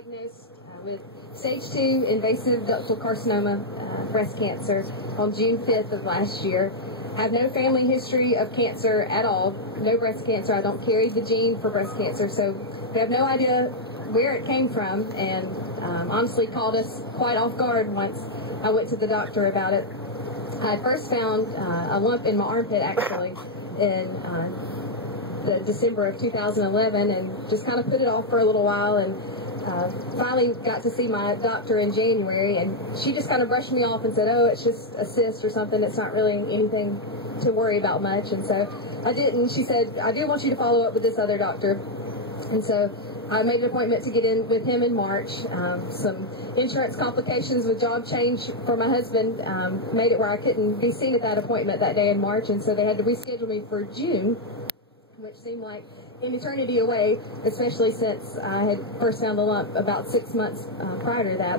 Diagnosed with stage 2 invasive ductal carcinoma, breast cancer, on June 5th of last year. I have no family history of cancer at all, no breast cancer. I don't carry the gene for breast cancer, so we have no idea where it came from, and honestly caught us quite off guard once I went to the doctor about it. I first found a lump in my armpit, actually, in the December of 2011, and just kind of put it off for a little while, and finally got to see my doctor in January, and she just kind of brushed me off and said, oh, it's just a cyst or something, it's not really anything to worry about much. And so I didn't. She said, I do want you to follow up with this other doctor. And so I made an appointment to get in with him in March. Some insurance complications with job change for my husband made it where I couldn't be seen at that appointment that day in March, and so they had to reschedule me for June, which seemed like an eternity away, especially since I had first found the lump about 6 months prior to that.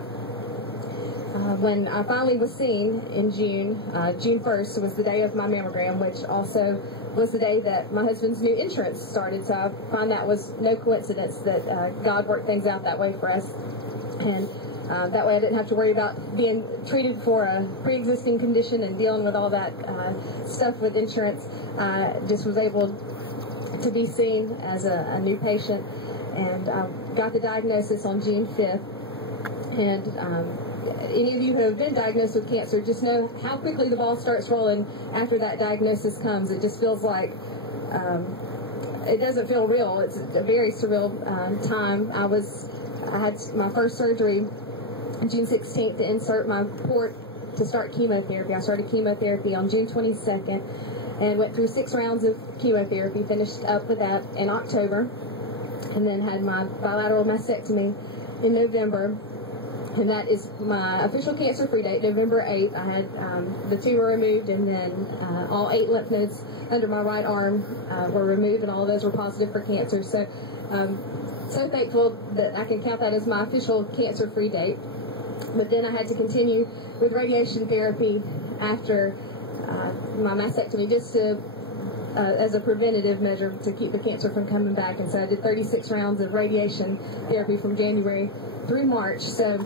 When I finally was seen in June, June 1st was the day of my mammogram, which also was the day that my husband's new insurance started. So I find that was no coincidence that God worked things out that way for us. And that way I didn't have to worry about being treated for a pre-existing condition and dealing with all that stuff with insurance. I just was able to be seen as a new patient, and got the diagnosis on June 5th. And any of you who have been diagnosed with cancer just know how quickly the ball starts rolling after that diagnosis comes. It just feels like it doesn't feel real. It's a very surreal time. I had my first surgery June 16th to insert my port to start chemotherapy. I started chemotherapy on June 22nd. And went through 6 rounds of chemotherapy, finished up with that in October, and then had my bilateral mastectomy in November. And that is my official cancer-free date, November 8th. I had the tumor removed, and then all 8 lymph nodes under my right arm were removed, and all of those were positive for cancer. So, so thankful that I can count that as my official cancer-free date. But then I had to continue with radiation therapy after my mastectomy, just to as a preventative measure to keep the cancer from coming back. And so I did 36 rounds of radiation therapy from January through March. So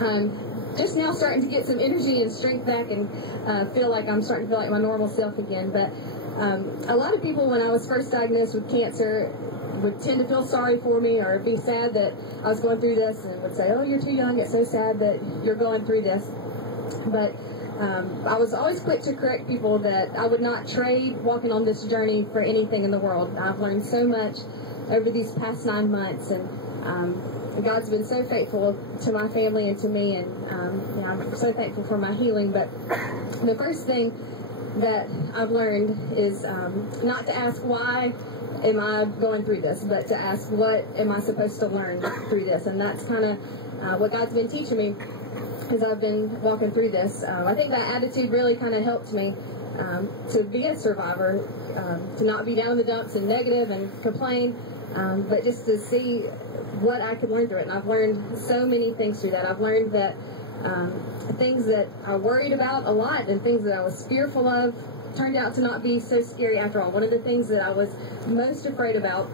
I'm just now starting to get some energy and strength back, and feel like I'm starting to feel like my normal self again. But a lot of people, when I was first diagnosed with cancer, would tend to feel sorry for me or be sad that I was going through this, and would say, oh, you're too young, it's so sad that you're going through this. But I was always quick to correct people that I would not trade walking on this journey for anything in the world. I've learned so much over these past 9 months, and God's been so faithful to my family and to me, and I'm so thankful for my healing. But the first thing that I've learned is not to ask why am I going through this, but to ask what am I supposed to learn through this. And that's kind of what God's been teaching me as I've been walking through this. I think that attitude really kind of helped me to be a survivor, to not be down in the dumps and negative and complain, but just to see what I could learn through it. And I've learned so many things through that. I've learned that things that I worried about a lot and things that I was fearful of turned out to not be so scary after all. One of the things that I was most afraid about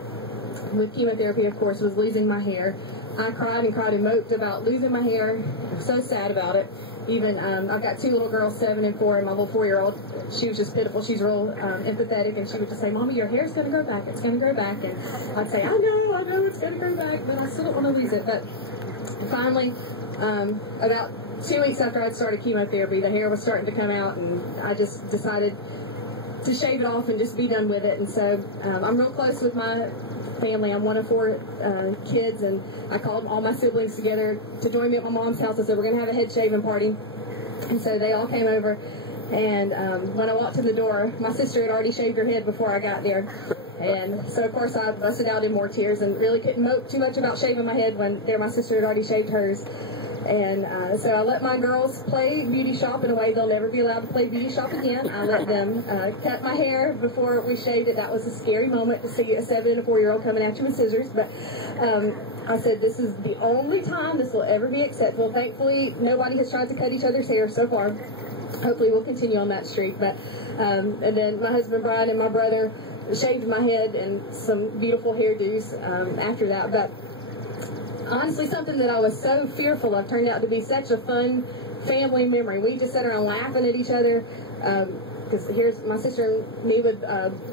with chemotherapy, of course, was losing my hair. I cried and moped about losing my hair. I'm so sad about it. Even I've got 2 little girls, 7 and 4, and my little 4-year-old, she was just pitiful. She's real empathetic, and she would just say, Mommy, your hair's going to grow back. It's going to grow back. And I'd say, I know it's going to grow back, but I still don't want to lose it. But finally, about 2 weeks after I'd started chemotherapy, the hair was starting to come out, and I just decided to shave it off and just be done with it. And so I'm real close with my family. I'm one of 4 kids, and I called all my siblings together to join me at my mom's house. I said, we're going to have a head shaving party. And so they all came over, and when I walked in the door, my sister had already shaved her head before I got there. And so, of course, I busted out in more tears and really couldn't mope too much about shaving my head when there my sister had already shaved hers. And so I let my girls play beauty shop in a way they'll never be allowed to play beauty shop again. I let them cut my hair before we shaved it. That was a scary moment to see a 7 and a 4-year-old coming at you with scissors. But I said, this is the only time this will ever be acceptable. Thankfully, nobody has tried to cut each other's hair so far. Hopefully we'll continue on that streak. But and then my husband Brian and my brother shaved my head and some beautiful hairdos after that. But honestly, something that I was so fearful of turned out to be such a fun family memory. We just sat around laughing at each other. Because here's my sister and me with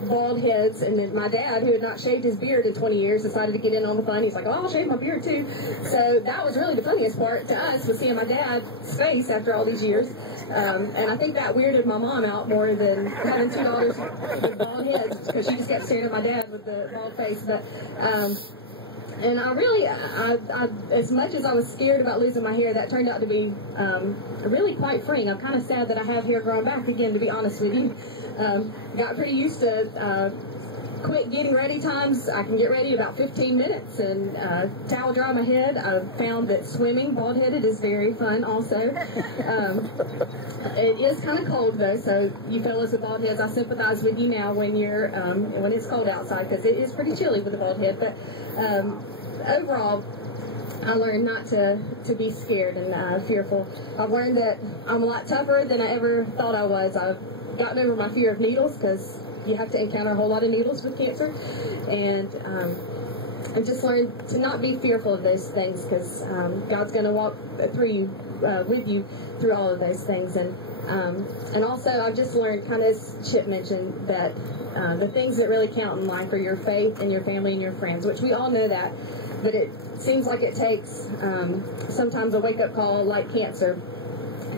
bald heads, and then my dad, who had not shaved his beard in 20 years, decided to get in on the fun. He's like, oh, I'll shave my beard too. So that was really the funniest part to us, was seeing my dad's face after all these years. And I think that weirded my mom out more than having two daughters with bald heads, because she just kept staring at my dad with the bald face. But and I really, as much as I was scared about losing my hair, that turned out to be really quite freeing. I'm kind of sad that I have hair growing back again, to be honest with you. Got pretty used to quick getting ready times. I can get ready in about 15 minutes and towel dry my head. I've found that swimming bald-headed is very fun also. It is kind of cold though, so you fellas with bald heads, I sympathize with you now when you're when it's cold outside, because it is pretty chilly with a bald head. But overall, I learned not to be scared and fearful. I've learned that I'm a lot tougher than I ever thought I was. I've gotten over my fear of needles, because you have to encounter a whole lot of needles with cancer, and I just learned to not be fearful of those things, because God's going to walk through you, with you through all of those things. And also I've just learned, kind of as Chip mentioned, that the things that really count in life are your faith and your family and your friends, which we all know that, but it seems like it takes sometimes a wake-up call like cancer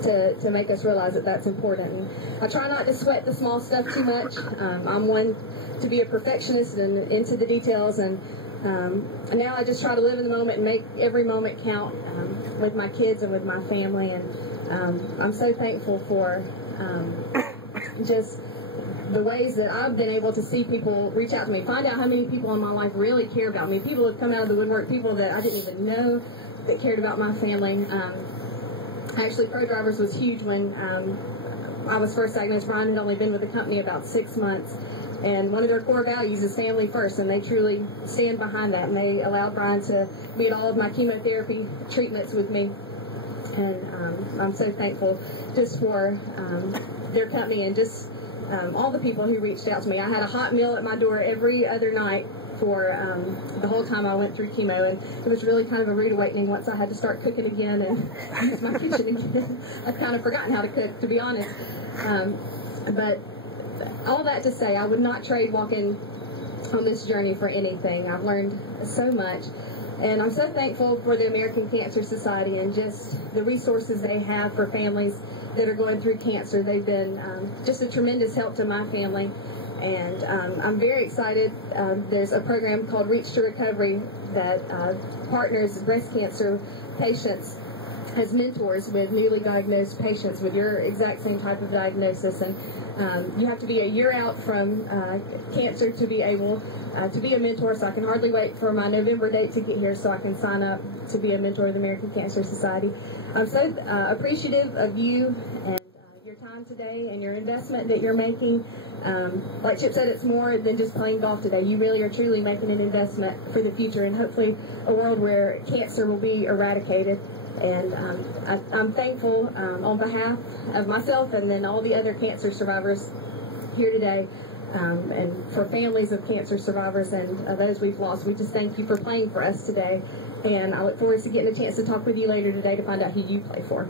to make us realize that that's important. And I try not to sweat the small stuff too much. I'm one to be a perfectionist and into the details, and now I just try to live in the moment and make every moment count with my kids and with my family. And I'm so thankful for just the ways that I've been able to see people reach out to me, find out how many people in my life really care about me. People have come out of the woodwork, people that I didn't even know that cared about my family. Actually, Pro Drivers was huge when I was first diagnosed. Brian had only been with the company about 6 months, and one of their core values is family first, and they truly stand behind that, and they allowed Brian to be at all of my chemotherapy treatments with me. And I'm so thankful just for their company and just all the people who reached out to me. I had a hot meal at my door every other night for the whole time I went through chemo, and it was really kind of a rude awakening once I had to start cooking again and use my kitchen again. I've kind of forgotten how to cook, to be honest. But all that to say, I would not trade walking on this journey for anything. I've learned so much, and I'm so thankful for the American Cancer Society and just the resources they have for families that are going through cancer. They've been just a tremendous help to my family. And I'm very excited. There's a program called Reach to Recovery that partners breast cancer patients as mentors with newly diagnosed patients with your exact same type of diagnosis. And you have to be a year out from cancer to be able to be a mentor, so I can hardly wait for my November date to get here so I can sign up to be a mentor of the American Cancer Society. I'm so appreciative of you and your time today and your investment that you're making. Like Chip said, it's more than just playing golf today. You really are truly making an investment for the future, and hopefully a world where cancer will be eradicated. And I'm thankful on behalf of myself and then all the other cancer survivors here today, and for families of cancer survivors and those we've lost. We just thank you for playing for us today, and I look forward to getting a chance to talk with you later today to find out who you play for.